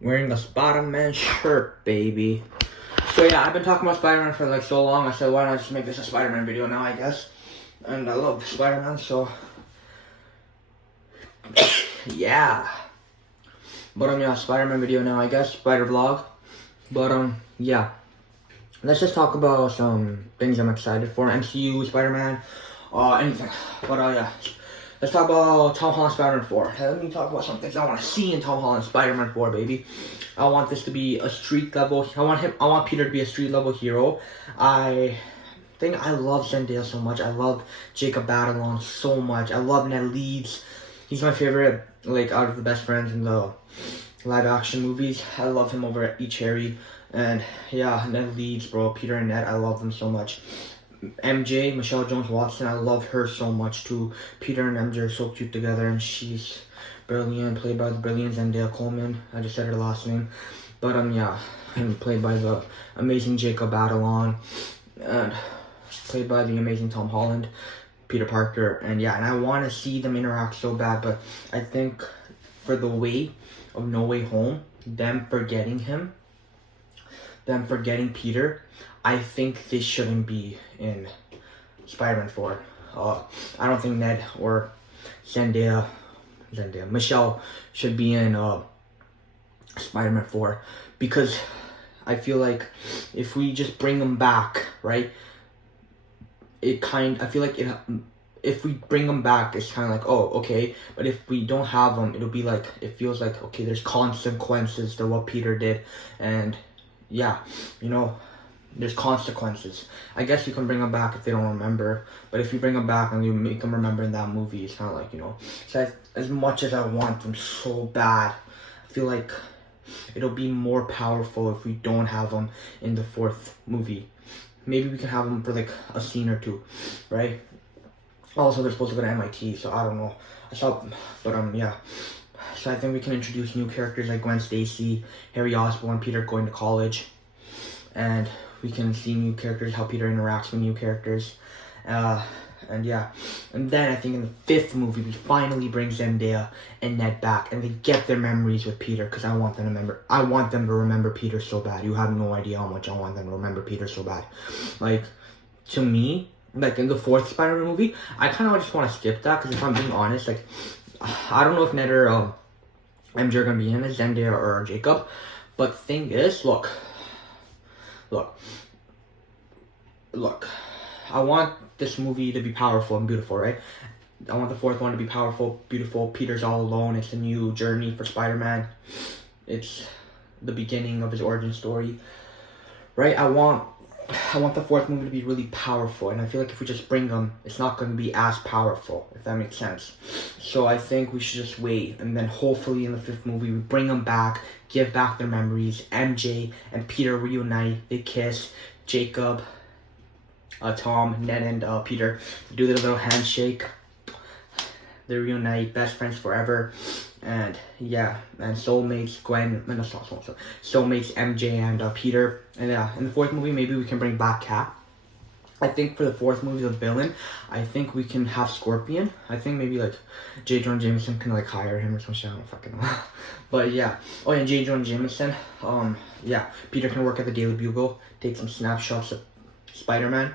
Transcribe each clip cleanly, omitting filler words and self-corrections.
Wearing a Spider-Man shirt, baby. So yeah, I've been talking about Spider-Man for like so long. I said, why not just make this a Spider-Man video now, I guess. And I love Spider-Man, so yeah. But yeah, Spider-Man video now, I guess. Spider vlog. But yeah. Let's just talk about some things I'm excited for. MCU, Spider-Man, anything. But yeah. Let's talk about Tom Holland Spider-Man 4. Let me talk about some things I want to see in Tom Holland Spider-Man 4, baby. I want this to be a street level. I want Peter to be a street level hero. I think I love Zendaya so much. I love Jacob Batalon so much. I love Ned Leeds. He's my favorite, like, out of the best friends in the live action movies. I love him over at Each Harry. And yeah, Ned Leeds, bro. Peter and Ned, I love them so much. MJ, Michelle Jones Watson, I love her so much too. Peter and MJ are so cute together, and she's brilliant, played by the brilliant Zendaya Coleman. I just said her last name. But yeah, and played by the amazing Jacob Batalon, and played by the amazing Tom Holland, Peter Parker, and yeah, and I want to see them interact so bad, but I think for the way of No Way Home, them forgetting Peter, I think they shouldn't be in Spider-Man 4. I don't think Ned or Michelle should be in Spider-Man 4, because I feel like if we just bring them back, right? If we bring them back, it's kind of like, oh, okay. But if we don't have them, it'll be like, it feels like, okay, there's consequences to what Peter did, and yeah, there's consequences. I guess you can bring them back if they don't remember, but if you bring them back and you make them remember in that movie, it's kind of like, So as much as I want them so bad, I feel like it'll be more powerful if we don't have them in the fourth movie. Maybe we can have them for like a scene or two, right? Also, they're supposed to go to MIT, so I don't know. Yeah. So I think we can introduce new characters like Gwen Stacy, Harry Osborn, Peter going to college, and we can see new characters, how Peter interacts with new characters, and yeah. And then I think in the fifth movie, we finally bring Zendaya and Ned back, and they get their memories with Peter, because I want them to remember Peter so bad. You have no idea how much I want them to remember Peter so bad. Like, to me, like in the fourth Spider-Man movie, I kind of just want to skip that, because if I'm being honest, like, I don't know if Ned or MJ are gonna be in it, Zendaya or Jacob, but thing is, look, I want this movie to be powerful and beautiful, right? I want the fourth one to be powerful, beautiful. Peter's all alone. It's a new journey for Spider-Man. It's the beginning of his origin story, right? I want the fourth movie to be really powerful, and I feel like if we just bring them, it's not going to be as powerful, if that makes sense. So I think we should just wait, and then hopefully in the fifth movie, we bring them back, give back their memories. MJ and Peter reunite, they kiss. Jacob, Tom, Ned, and Peter do their little handshake. They reunite, best friends forever. And yeah, and soulmates soulmates MJ and Peter. And yeah, in the fourth movie, maybe we can bring back Cap. I think for the fourth movie, the villain, I think we can have Scorpion. I think maybe like J. Jonah Jameson can like hire him or some shit. I don't fucking know. But yeah. Oh, and J. Jonah Jameson. Yeah. Peter can work at the Daily Bugle, take some snapshots of Spider-Man.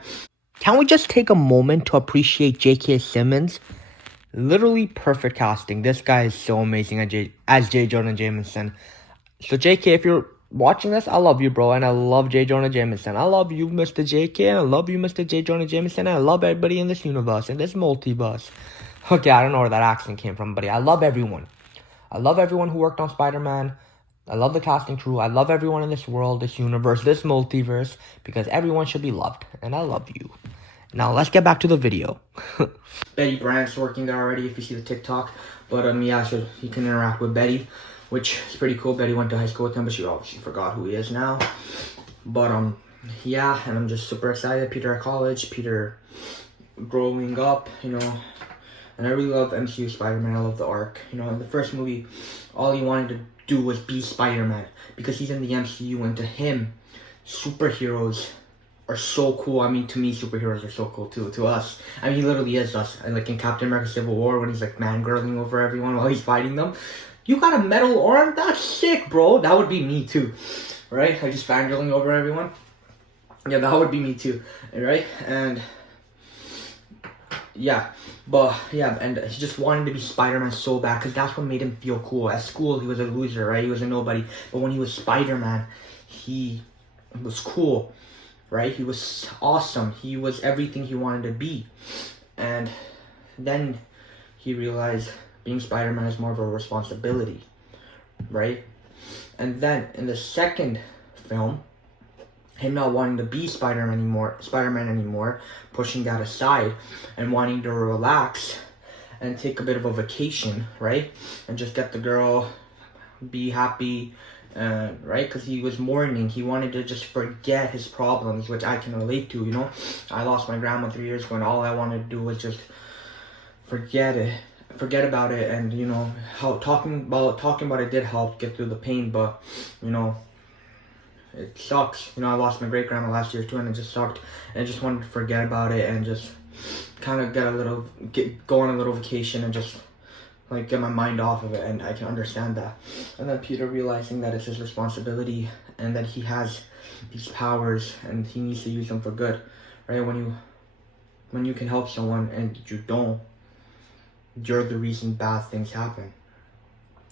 Can we just take a moment to appreciate J.K. Simmons? Literally perfect casting. This guy is so amazing as J. Jonah Jameson. So JK, if you're watching this, I love you, bro, and I love J. Jonah Jameson. I love you, Mr. JK, and I love you, Mr. J. Jonah Jameson, and I love everybody in this universe, in this multiverse. Okay, I don't know where that accent came from, but I love everyone. I love everyone who worked on Spider-Man. I love the casting crew. I love everyone in this world, this universe, this multiverse, because everyone should be loved, and I love you. Now, let's get back to the video. Betty Brant's working there already, if you see the TikTok. But, yeah, so you can interact with Betty, which is pretty cool. Betty went to high school with him, but she obviously forgot who he is now. But, yeah, and I'm just super excited. Peter at college, Peter growing up, And I really love MCU Spider-Man. I love the arc. In the first movie, all he wanted to do was be Spider-Man, because he's in the MCU, and to him, superheroes are so cool. I mean, to me, superheroes are so cool too. To us, he literally is us. And like in Captain America: Civil War, when he's like fangirling over everyone while he's fighting them, You got a metal arm? That's sick, bro. That would be me too, right? I just fangirling over everyone. Yeah, that would be me too, right? And yeah, but yeah, and he just wanted to be Spider-Man so bad because that's what made him feel cool. At school, he was a loser, right? He was a nobody. But when he was Spider-Man, he was cool, right? He was awesome. He was everything he wanted to be. And then he realized being Spider-Man is more of a responsibility, right? And then in the second film, him not wanting to be Spider-Man anymore, pushing that aside and wanting to relax and take a bit of a vacation, right? And just get the girl, be happy, right? Because he was mourning. He wanted to just forget his problems, which I can relate to, you know? I lost my grandma 3 years ago, and all I wanted to do was just forget about it. And, you know, how talking about it did help get through the pain, but, you know, it sucks. You know, I lost my great grandma last year too, and it just sucked. And I just wanted to forget about it and just kind of go on a little vacation and just like get my mind off of it. And I can understand that. And then Peter realizing that it's his responsibility and that he has these powers and he needs to use them for good, right? When you can help someone and you don't, you're the reason bad things happen.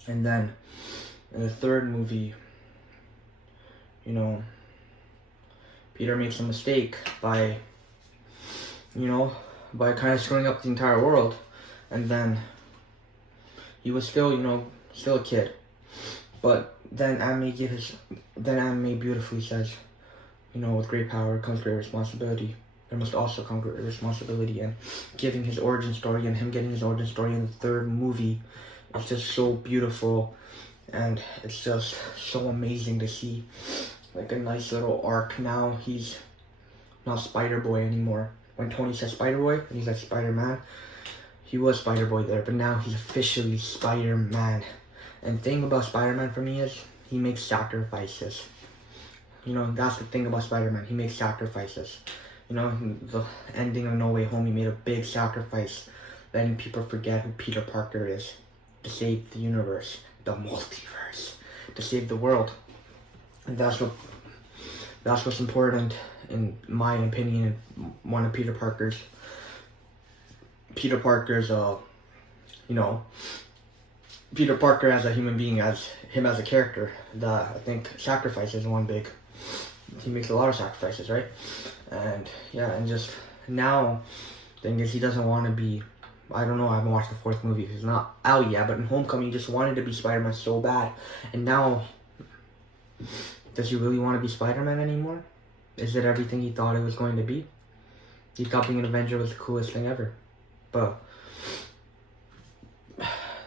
And then in the third movie, you know, Peter makes a mistake by kind of screwing up the entire world. And then he was still a kid. But then Aunt May beautifully says, you know, with great power comes great responsibility. There must also come great responsibility. And giving his origin story and him getting his origin story in the third movie is just so beautiful. And it's just so amazing to see, like, a nice little arc. Now he's not Spider-Boy anymore. When Tony says Spider-Boy and he's like Spider-Man, he was Spider-Boy there, but now he's officially Spider-Man. And the thing about Spider-Man for me is he makes sacrifices. You know, that's the thing about Spider-Man. He makes sacrifices. You know, the ending of No Way Home, he made a big sacrifice, letting people forget who Peter Parker is, to save the universe, the multiverse, to save the world. And that's what's important, in my opinion. One of Peter Parker's, Peter Parker as a human being, as him as a character, that I think sacrifice is one big. He makes a lot of sacrifices, right? And yeah, and just now, thing is, he doesn't want to be. I don't know. I haven't watched the fourth movie. It's not out yet, but in Homecoming, he just wanted to be Spider-Man so bad, and now, does he really want to be Spider-Man anymore? Is it everything he thought it was going to be? He thought being an Avenger was the coolest thing ever, but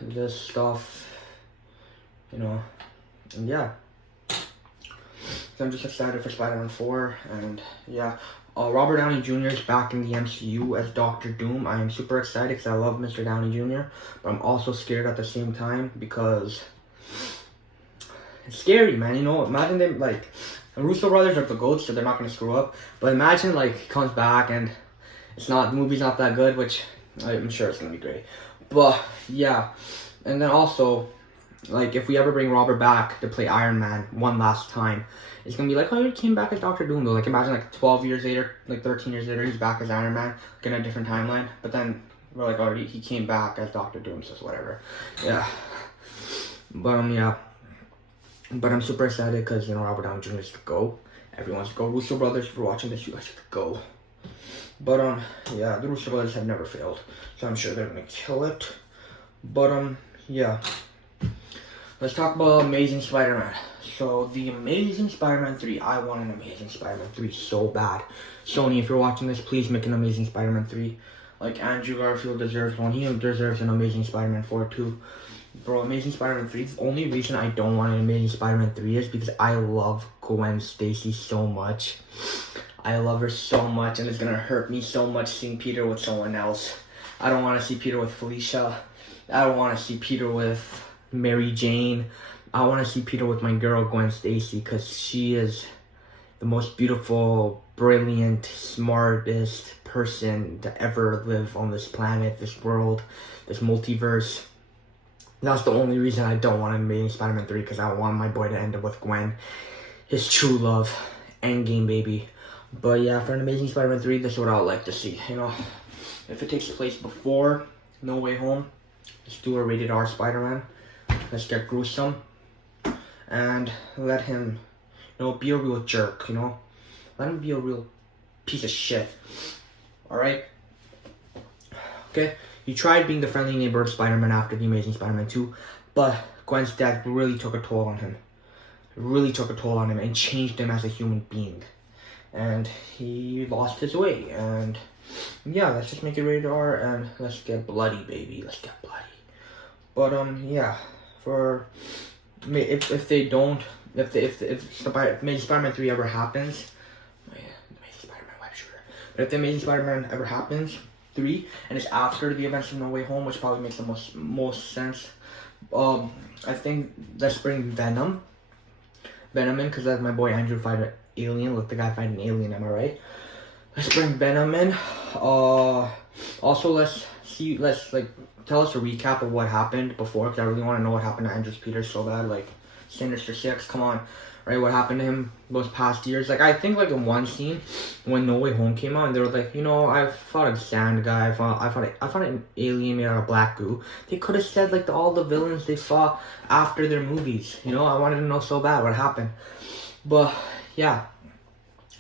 this stuff, you know, and yeah. So I'm just excited for Spider-Man 4, and yeah. Robert Downey Jr. is back in the MCU as Doctor Doom. I am super excited because I love Mr. Downey Jr., but I'm also scared at the same time because it's scary, man. You know, imagine them, like, the Russo brothers are the GOATs, so they're not going to screw up. But imagine, like, he comes back and the movie's not that good, which I'm sure it's going to be great. But, yeah. And then also, like, if we ever bring Robert back to play Iron Man one last time, it's going to be like, oh, he came back as Doctor Doom, though. Like, imagine, like, 12 years later, like, 13 years later, he's back as Iron Man, like, in a different timeline. But then we're like, oh, he came back as Doctor Doom, so it's whatever. Yeah. But, yeah. But I'm super excited because, you know, Robert Downey Jr. is to go. Everyone's to go. Russo brothers, if you're watching this, you guys should go. But, yeah, the Russo brothers have never failed, so I'm sure they're going to kill it. But, yeah. Let's talk about Amazing Spider-Man. So, the Amazing Spider-Man 3. I want an Amazing Spider-Man 3 so bad. Sony, if you're watching this, please make an Amazing Spider-Man 3. Like, Andrew Garfield deserves one. He deserves an Amazing Spider-Man 4, too. Bro, Amazing Spider-Man 3, the only reason I don't want an Amazing Spider-Man 3 is because I love Gwen Stacy so much. I love her so much, and it's gonna hurt me so much seeing Peter with someone else. I don't want to see Peter with Felicia. I don't want to see Peter with Mary Jane. I want to see Peter with my girl Gwen Stacy, because she is the most beautiful, brilliant, smartest person to ever live on this planet, this world, this multiverse. That's the only reason I don't want Amazing Spider-Man 3, because I want my boy to end up with Gwen, his true love, endgame baby. But yeah, for an Amazing Spider-Man 3, this is what I would like to see. You know, if it takes place before No Way Home, let's do a rated R Spider-Man. Let's get gruesome. And let him, you know, be a real jerk, you know? Let him be a real piece of shit. Alright? Okay? He tried being the friendly neighbor of Spider-Man after The Amazing Spider-Man 2, but Gwen's death really took a toll on him. It really took a toll on him and changed him as a human being. And he lost his way. And yeah, let's just make it rated R and let's get bloody, baby. Let's get bloody. But yeah, for if they don't, if Amazing Spider-Man 3 ever happens, Amazing Spider-Man web shooter. But if the Amazing Spider-Man ever happens, 3, and it's after the events of No Way Home, which probably makes the most sense. I think let's bring Venom in, because that's my boy Andrew fight an alien. Let the guy fight an alien, am I right? Let's bring Venom in. Also let's tell us a recap of what happened before, because I really want to know what happened to Andrew Peter so bad. Like Sinister Six, come on, right? What happened to him those past years? Like I think like in one scene when No Way Home came out, and they were like, you know, I fought a sand guy, I fought an alien made out of black goo. They could have said like all the villains they saw after their movies. You know, I wanted to know so bad what happened. But yeah,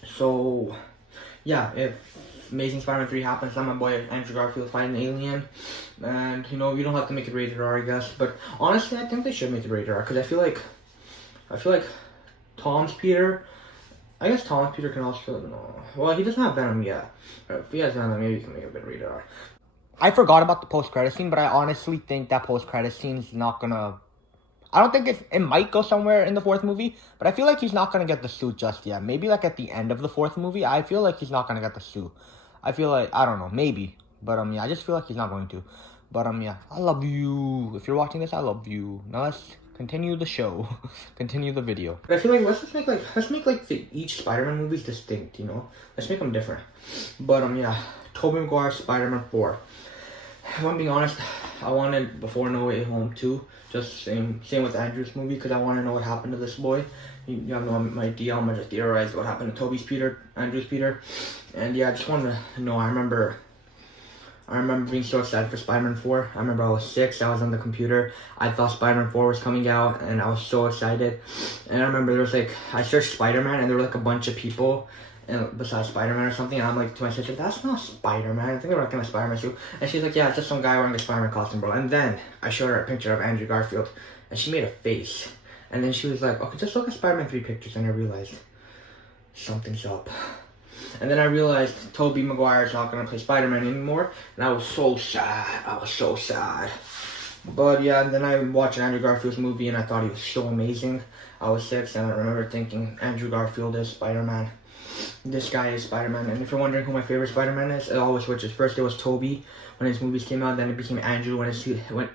so yeah, if Amazing Spider-Man 3 happens, then my boy Andrew Garfield fighting an alien. And, you know, you don't have to make it rated R, I guess. But honestly, I think they should make it rated R, because I feel like Tom's Peter, I guess Tom's Peter can also, no. Well, he doesn't have Venom yet. If he has Venom, maybe he can make it a bit rated R. I forgot about the post-credit scene, but I honestly think that post-credit scene is not gonna, I don't think it might go somewhere in the 4th movie, but I feel like he's not gonna get the suit just yet. Maybe like at the end of the 4th movie, I feel like he's not gonna get the suit. I feel like, I don't know, maybe. But yeah, I just feel like he's not going to. But yeah, I love you. If you're watching this, I love you. Now let's continue the show. Continue the video. But I feel like let's make each Spider-Man movies distinct, you know? Let's make them different. But yeah, Tobey Maguire Spider-Man 4. If I'm being honest, I wanted before No Way Home 2, just same with Andrew's movie, because I want to know what happened to this boy. You have no idea. I'm gonna just theorize what happened to Andrew's Peter, and yeah, I just wanted to know. I remember being so excited for Spider-Man 4. I remember I was 6, I was on the computer, I thought Spider-Man 4 was coming out, and I was so excited. And I remember there was like, I searched Spider-Man, and there were like a bunch of people and besides Spider-Man or something, and I'm like to my sister, that's not Spider-Man, I think they recognized Spider-Man too. And she's like, yeah, it's just some guy wearing a Spider-Man costume, bro. And then I showed her a picture of Andrew Garfield, and she made a face. And then she was like, okay, just look at Spider-Man 3 pictures, and I realized something's up. And then I realized Tobey Maguire's not going to play Spider-Man anymore, and I was so sad. But yeah, and then I watched Andrew Garfield's movie, and I thought he was so amazing. I was 6, and I remember thinking, Andrew Garfield is Spider-Man. This guy is Spider-Man. And if you're wondering who my favorite Spider-Man is, it always switches. First it was Tobey when his movies came out, then it became Andrew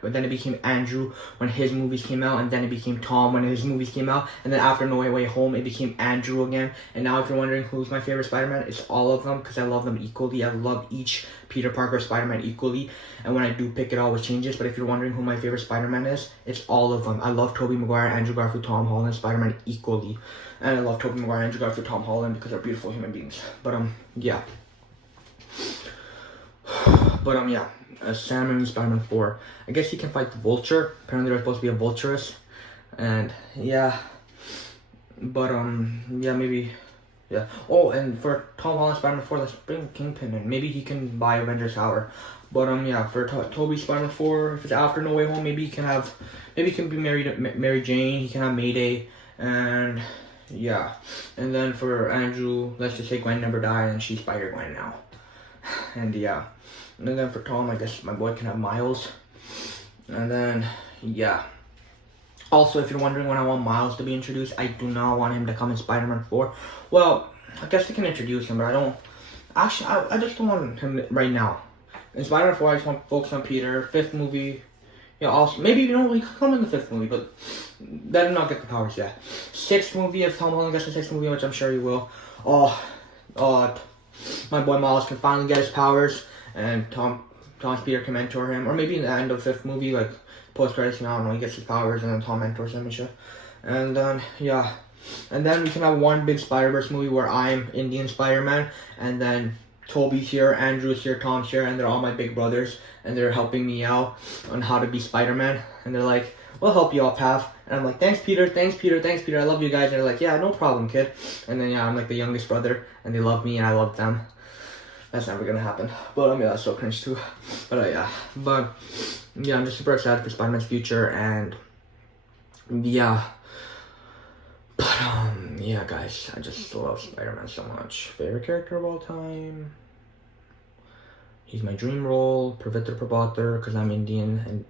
then it became Andrew when his movies came out, and then it became Tom when his movies came out, and then after No Way Home it became Andrew again. And now if you're wondering who's my favorite Spider-Man, it's all of them, because I love them equally. I love each Peter Parker Spider-Man equally, and when I do pick, it always changes. But if you're wondering who my favorite Spider-Man is, it's all of them. I love Tobey Maguire, Andrew Garfield, Tom Holland, Spider-Man equally. And I love Tobey Maguire, Andrew Garfield, Tom Holland, because they're beautiful human beings. But yeah. But yeah, Sam Raimi's Spider-Man 4. I guess he can fight the Vulture. Apparently there's supposed to be a Vulturist. And yeah. But yeah, maybe. Yeah. Oh, and for Tom Holland Spider-Man 4, let's bring Kingpin in. Maybe he can buy Avengers Tower. But yeah, for Tobey Spider-Man 4, if it's after No Way Home, maybe he can be married to Mary Jane. He can have Mayday, and yeah. And then for Andrew, let's just say Gwen never died, and she's Spider-Gwen now. And yeah. And then for Tom, I guess my boy can have Miles. And then yeah. Also, if you're wondering when I want Miles to be introduced, I do not want him to come in Spider-Man 4. Well, I guess they can introduce him, but I don't. Actually, I just don't want him right now. In Spider-Man 4, I just want to focus on Peter. 5th movie, yeah, also, maybe, you know, he could come in the 5th movie, but that did not get the powers yet. 6th movie, if Tom Holland gets the 6th movie, which I'm sure he will. My boy Miles can finally get his powers, and Tom's Peter can mentor him. Or maybe in the end of 5th movie, like, post credits, I don't know, he gets his powers and then Tom mentors him and shit. And then, yeah. And then we can have one big Spider-Verse movie where I'm Indian Spider-Man, and then Toby's here, Andrew's here, Tom's here, and they're all my big brothers, and they're helping me out on how to be Spider-Man. And they're like, we'll help you out, Pav. And I'm like, thanks, Peter, thanks, Peter, thanks, Peter, I love you guys. And they're like, yeah, no problem, kid. And then, yeah, I'm like the youngest brother, and they love me, and I love them. That's never gonna happen. But, I mean, that's so cringe, too. But, yeah. But, yeah, I'm just super excited for Spider-Man's future, and, yeah. But, yeah, guys, I just love Spider-Man so much. Favorite character of all time? He's my dream role, Pavitra Prabhakar, because I'm Indian, and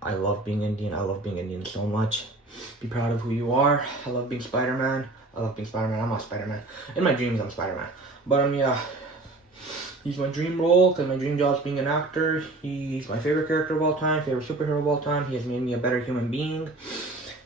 I love being Indian. I love being Indian so much. Be proud of who you are. I love being Spider-Man. I love being Spider-Man. I'm not Spider-Man. In my dreams, I'm Spider-Man. But, yeah, he's my dream role, because my dream job is being an actor. He's my favorite character of all time, favorite superhero of all time. He has made me a better human being.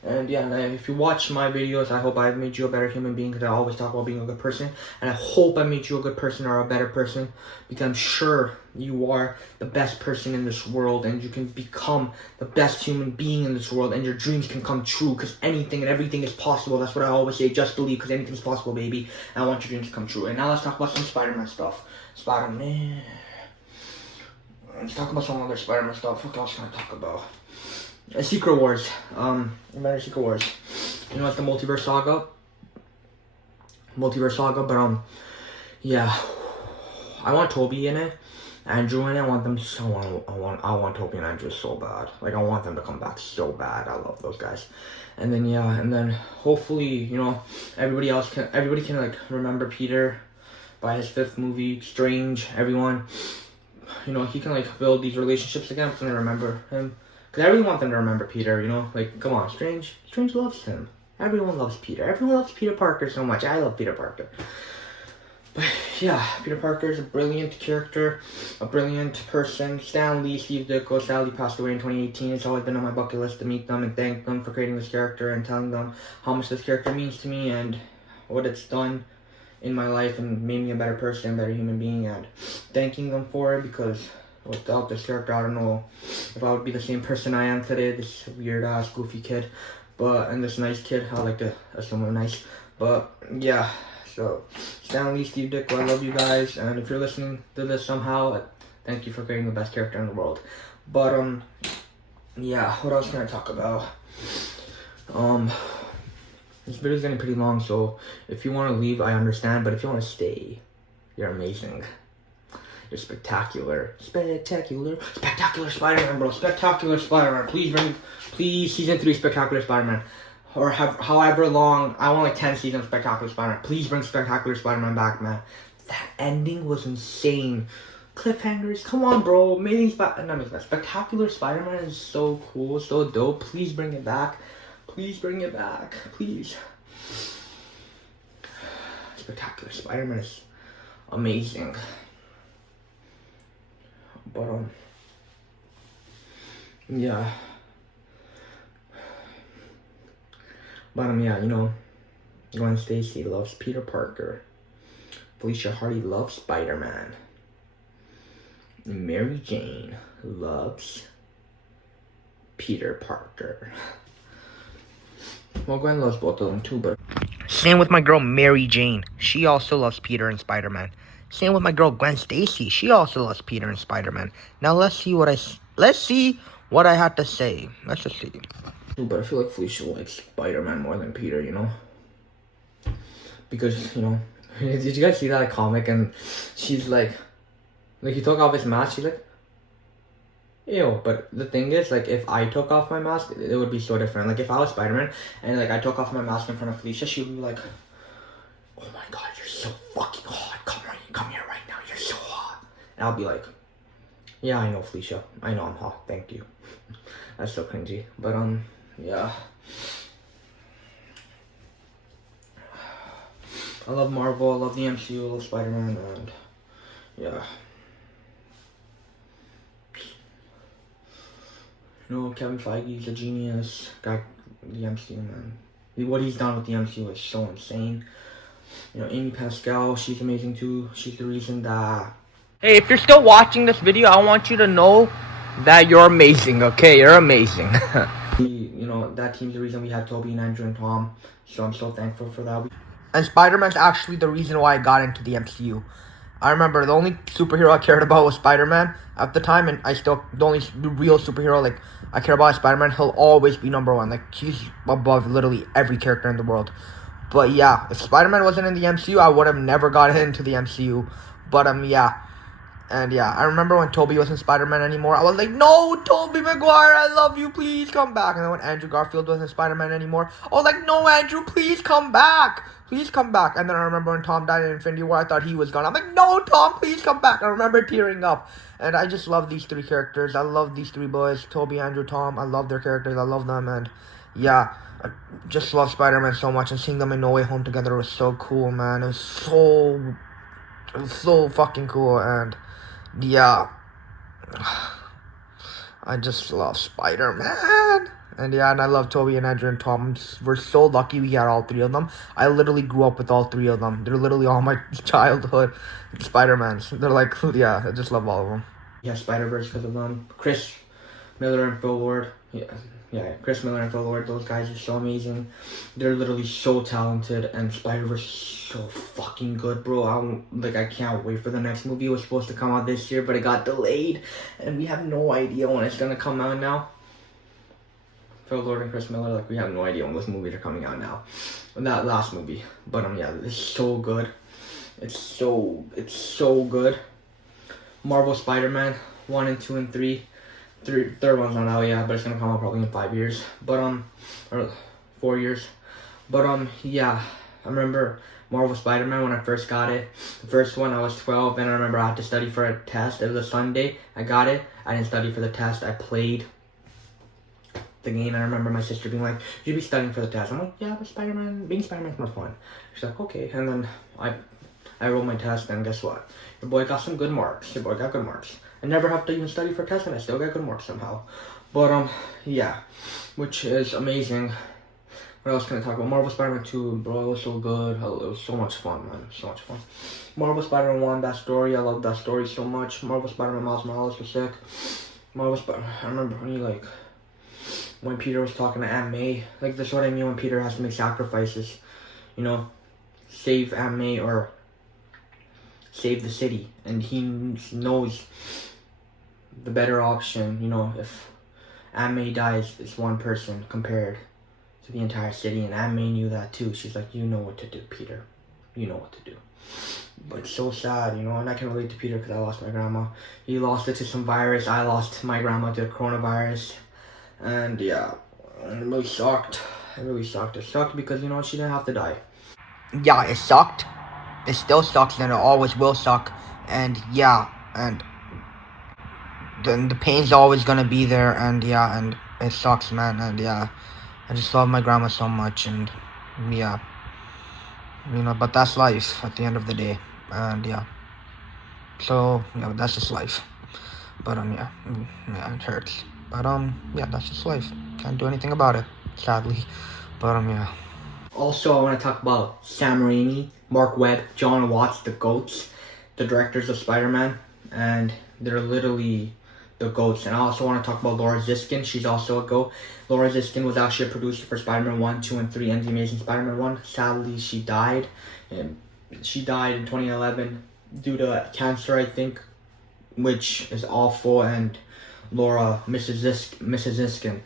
And yeah, and if you watch my videos, I hope I've made you a better human being, because I always talk about being a good person. And I hope I made you a good person or a better person, because I'm sure you are the best person in this world, and you can become the best human being in this world, and your dreams can come true, because anything and everything is possible. That's what I always say, just believe, because anything's possible, baby. And I want your dreams to come true. And now let's talk about some Spider-Man stuff. Spider-Man. Let's talk about some other Spider-Man stuff. What else can I talk about? Secret Wars. Remember Secret Wars. You know, it's the multiverse saga. But yeah. I want Toby in it. Andrew in it. I want them so I want Toby and Andrew so bad. Like, I want them to come back so bad. I love those guys. And then yeah, and then hopefully, you know, everybody can like remember Peter by his 5th movie, Strange, everyone. You know, he can like build these relationships again and remember him. Because I really want them to remember Peter, you know? Like, come on, Strange loves him. Everyone loves Peter. Everyone loves Peter Parker so much. I love Peter Parker. But, yeah, Peter Parker is a brilliant character, a brilliant person. Stan Lee, Steve Ditko, sadly passed away in 2018. It's always been on my bucket list to meet them and thank them for creating this character and telling them how much this character means to me and what it's done in my life and made me a better person, a better human being, and thanking them for it, because without this character, I don't know if I would be the same person I am today. This weird ass goofy kid, and this nice kid. I like to someone nice, but yeah. So Stan Lee, Steve Ditko, I love you guys, and if you're listening to this somehow, thank you for creating the best character in the world. But yeah. What else can I talk about? This video is getting pretty long, so if you want to leave, I understand. But if you want to stay, you're amazing. You're spectacular. Spectacular Spider-Man, bro. Spectacular Spider-Man. Please, season 3 Spectacular Spider-Man. Or however long, I want like 10 seasons of Spectacular Spider-Man. Please bring Spectacular Spider-Man back, man. That ending was insane. Cliffhangers, come on, bro. Amazing Spectacular Spider-Man is so cool, so dope. Please bring it back. Please bring it back. Please. Spectacular Spider-Man is amazing. But yeah. But yeah, you know, Gwen Stacy loves Peter Parker. Felicia Hardy loves Spider-Man. Mary Jane loves Peter Parker. Well, Gwen loves both of them too, but same with my girl Mary Jane. She also loves Peter and Spider-Man. Same with my girl Gwen Stacy. She also loves Peter and Spider-Man. Now let's see what I had to say. Let's just see. But I feel like Felicia likes Spider-Man more than Peter, you know? Because, you know, did you guys see that comic? And she's like he took off his mask. She's like, ew. But the thing is, like, if I took off my mask, it would be so different. Like, if I was Spider-Man and like I took off my mask in front of Felicia, she would be like, oh my god, you're so fucking hot. Come here right now. You're so hot. And I'll be like, yeah, I know, Felicia. I know I'm hot. Thank you. That's so cringy. But yeah. I love Marvel. I love the MCU. I love Spider-Man, and yeah. You know, Kevin Feige's a genius. Got the MCU, man. What he's done with the MCU is so insane. You know, Amy Pascal, she's amazing too. She's the reason that... Hey, if you're still watching this video, I want you to know That you're amazing, okay? You're amazing. You know, that team's the reason we had Toby and Andrew and Tom. So I'm so thankful for that. And Spider-Man's actually the reason why I got into the MCU. I remember the only superhero I cared about was Spider-Man at the time, and the only real superhero like I care about is Spider-Man. He'll always be number one. Like he's above literally every character in the world. But yeah, if Spider-Man wasn't in the MCU, I would have never got into the MCU. But yeah. And yeah, I remember when Tobey wasn't Spider-Man anymore, I was like, no, Tobey Maguire, I love you, please come back. And then when Andrew Garfield wasn't Spider-Man anymore, I was like, no, Andrew, please come back. Please come back. And then I remember when Tom died in Infinity War, I thought he was gone. I'm like, no, Tom, please come back. I remember tearing up. And I just love these three characters. I love these three boys, Tobey, Andrew, Tom. I love their characters. I love them. And yeah, I just love Spider-Man so much. And seeing them in No Way Home together was so cool, man. It was so fucking cool. And yeah, I just love Spider-Man. And yeah, and I love Tobey and Andrew and Tom. We're so lucky we had all three of them. I literally grew up with all three of them. They're literally all my childhood Spider-Mans. They're like, yeah, I just love all of them. Yeah, Spider-Verse because of them. Chris Miller and Phil Lord. Yeah, Chris Miller and Phil Lord. Those guys are so amazing. They're literally so talented. And Spider-Verse is so fucking good, bro. I can't wait for the next movie. It was supposed to come out this year, but it got delayed. And we have no idea when it's going to come out now. Phil Lord and Chris Miller, we have no idea when those movies are coming out now. That last movie. But yeah, it's so good. It's so good. Marvel Spider-Man 1 and 2 and 3. Third one's not out yet, but it's gonna come out probably in 5 years. But or 4 years. But yeah, I remember Marvel Spider-Man when I first got it. The first one I was 12, and I remember I had to study for a test. It was a Sunday. I got it. I didn't study for the test. I played the game, and I remember my sister being like, "You should be studying for the test." I'm like, "Yeah, but being Spider-Man's more fun." She's like, "Okay," and then I rolled my test, and guess what? Your boy got some good marks. Your boy got good marks. I never have to even study for tests, and I still got good marks somehow. But yeah, which is amazing. What else can I talk about? Marvel Spider-Man 2, bro, it was so good. It was so much fun, man. So much fun. Marvel Spider-Man 1, that story, I love that story so much. Marvel Spider-Man Miles Morales was sick. I remember when Peter was talking to Aunt May. That's what I mean when Peter has to make sacrifices. You know, save Aunt May or save the city. And he knows the better option, if Aunt May dies, it's one person compared to the entire city. And Aunt May knew that too. She's like, you know what to do, Peter. You know what to do. But it's so sad, and I can relate to Peter because I lost my grandma. He lost it to some virus. I lost my grandma to coronavirus. And yeah, it really sucked. It sucked because, she didn't have to die. Yeah, it sucked. It still sucks, and it always will suck. And yeah, and the pain's always gonna be there. And yeah, and it sucks, man. And yeah, I just love my grandma so much. And yeah, but that's life at the end of the day. And yeah, so yeah, that's just life. But yeah, it hurts. But yeah, that's just life. Can't do anything about it, sadly. But yeah. Also, I want to talk about Sam Raimi, Mark Webb, John Watts, the GOATs, the directors of Spider-Man, and they're literally the GOATs. And I also want to talk about Laura Ziskin. She's also a GOAT. Laura Ziskin was actually a producer for Spider-Man 1, 2, and 3, and The Amazing Spider-Man 1. Sadly, she died. And she died in 2011 due to cancer, I think, which is awful. And Laura, Mrs. Ziskin,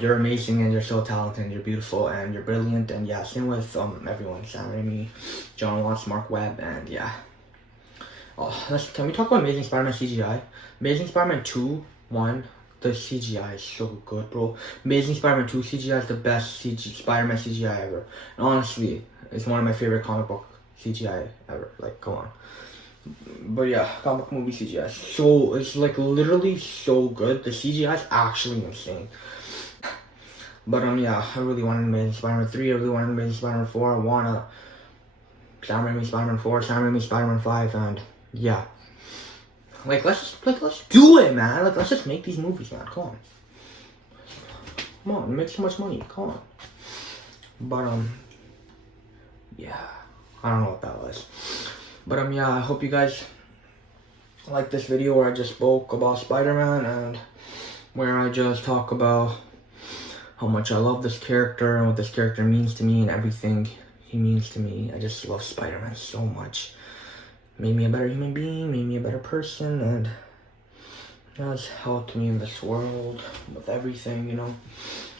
you're amazing, and you're so talented, and you're beautiful, and you're brilliant. And yeah, same with everyone, Sam Raimi, John Watts, Mark Webb, and yeah. Can we talk about Amazing Spider-Man CGI? Amazing Spider-Man 2, 1, the CGI is so good, bro. Amazing Spider-Man 2 CGI is the best Spider-Man CGI ever. And honestly, it's one of my favorite comic book CGI ever. Come on. But yeah, comic book movie CGI. So, it's literally so good. The CGI is actually insane. But yeah, I really wanted Amazing Spider-Man 3, I really wanted Amazing Spider-Man 4, I want Sam Raimi Spider-Man 4, Sam Raimi Spider-Man 5, and yeah. Let's do it, man. Let's just make these movies, man. Come on, make so much money. Come on. But yeah, I don't know what that was. But yeah, I hope you guys like this video where I just spoke about Spider-Man, and where I just talk about how much I love this character and what this character means to me and everything he means to me. I just love Spider-Man so much. Made me a better human being, made me a better person, and has helped me in this world with everything, you know.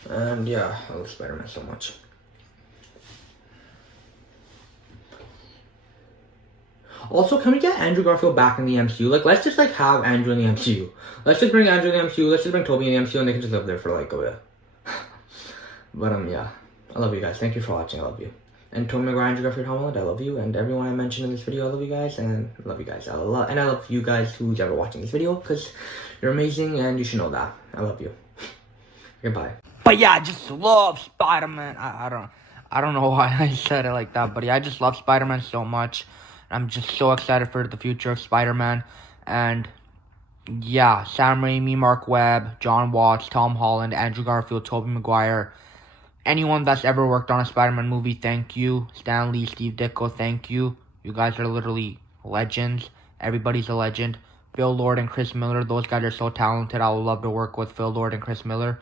And yeah, I love Spider-Man so much. Also, can we get Andrew Garfield back in the MCU? Like, let's just like have Andrew in the MCU. Let's just bring Andrew in the MCU. Let's just bring Tobey in the MCU, and they can just live there for like a bit. But yeah, I love you guys. Thank you for watching. I love you. And Tobey Maguire, Andrew Garfield, Tom Holland, I love you. And everyone I mentioned in this video, I love you guys. And I love you guys. I love you guys who's ever watching this video, because you're amazing and you should know that. I love you. Goodbye. But yeah, I just love Spider-Man. I don't know why I said it like that, but yeah, I just love Spider-Man so much. I'm just so excited for the future of Spider-Man. And yeah, Sam Raimi, Mark Webb, John Watts, Tom Holland, Andrew Garfield, Tobey Maguire, anyone that's ever worked on a Spider-Man movie, thank you. Stan Lee, Steve Ditko, thank you. You guys are literally legends. Everybody's a legend. Phil Lord and Chris Miller, those guys are so talented. I would love to work with Phil Lord and Chris Miller.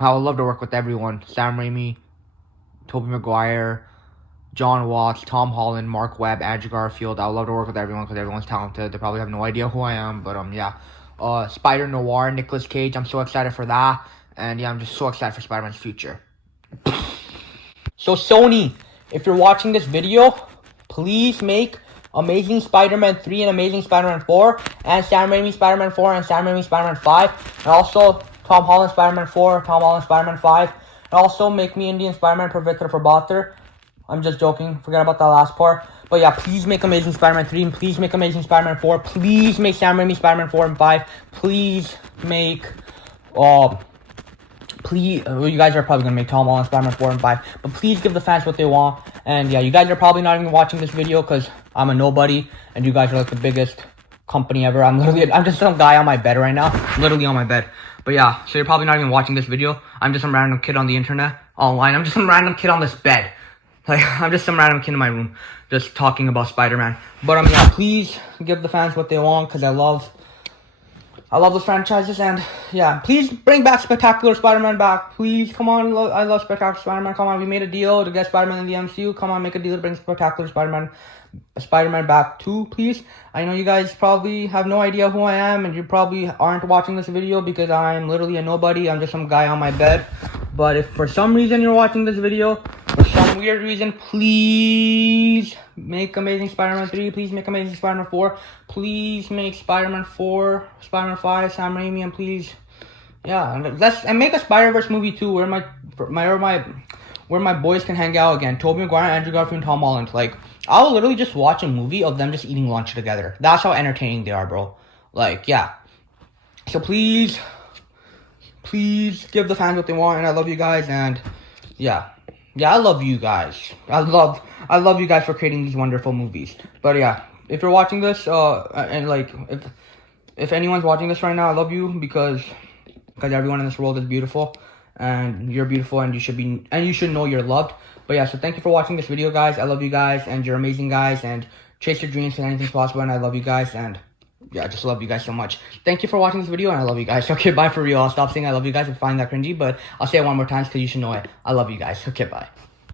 I would love to work with everyone. Sam Raimi, Tobey Maguire, John Watts, Tom Holland, Mark Webb, Andrew Garfield. I would love to work with everyone because everyone's talented. They probably have no idea who I am, but yeah. Spider-Noir, Nicolas Cage, I'm so excited for that. And yeah, I'm just so excited for Spider-Man's future. So Sony, if you're watching this video, please make Amazing Spider-Man 3 and Amazing Spider-Man 4, and Sam Raimi Spider-Man 4 and Sam Raimi Spider-Man 5, and also Tom Holland Spider-Man 4, Tom Holland Spider-Man 5, and also make me Indian Spider-Man Pavitra Prabhatar. I'm just joking, forget about that last part. But yeah, please make Amazing Spider-Man 3, and please make Amazing Spider-Man 4, please make Sam Raimi Spider-Man 4 and 5, please make, you guys are probably going to make Tom Holland Spider-Man 4 and 5, but please give the fans what they want. And yeah, you guys are probably not even watching this video because I'm a nobody, and you guys are like the biggest company ever. I'm just some guy on my bed right now, literally on my bed. But yeah, so you're probably not even watching this video. I'm just some random kid on the internet, online. I'm just some random kid on this bed. Like, I'm just some random kid in my room, just talking about Spider-Man. But yeah, please give the fans what they want, because I love those franchises. And yeah, please bring back Spectacular Spider-Man back. Please, come on, I love Spectacular Spider-Man. Come on, we made a deal to get Spider-Man in the MCU. Come on, make a deal to bring Spectacular Spider-Man back too, please. I know you guys probably have no idea who I am, and you probably aren't watching this video because I'm literally a nobody. I'm just some guy on my bed. But if for some reason you're watching this video, for some weird reason, please make Amazing Spider-Man 3, please make Amazing Spider-Man 4, please make Spider-Man 4, Spider-Man 5, Sam Raimi, and please, yeah, and make a Spider-Verse movie too, where my boys can hang out again. Tobey Maguire, Andrew Garfield, and Tom Holland. Like, I'll literally just watch a movie of them just eating lunch together. That's how entertaining they are, bro. Like, yeah. So please give the fans what they want, and I love you guys, and yeah, I love you guys. I love you guys for creating these wonderful movies. But yeah, if you're watching this, and like, if anyone's watching this right now, I love you because everyone in this world is beautiful, and you're beautiful, and you should know you're loved. But yeah, so thank you for watching this video, guys. I love you guys, and you're amazing, guys, and chase your dreams and anything's possible, and I love you guys, and yeah, I just love you guys so much. Thank you for watching this video, and I love you guys. Okay, bye for real. I'll stop saying I love you guys and find that cringy, but I'll say it one more time because you should know it. I love you guys. Okay, bye.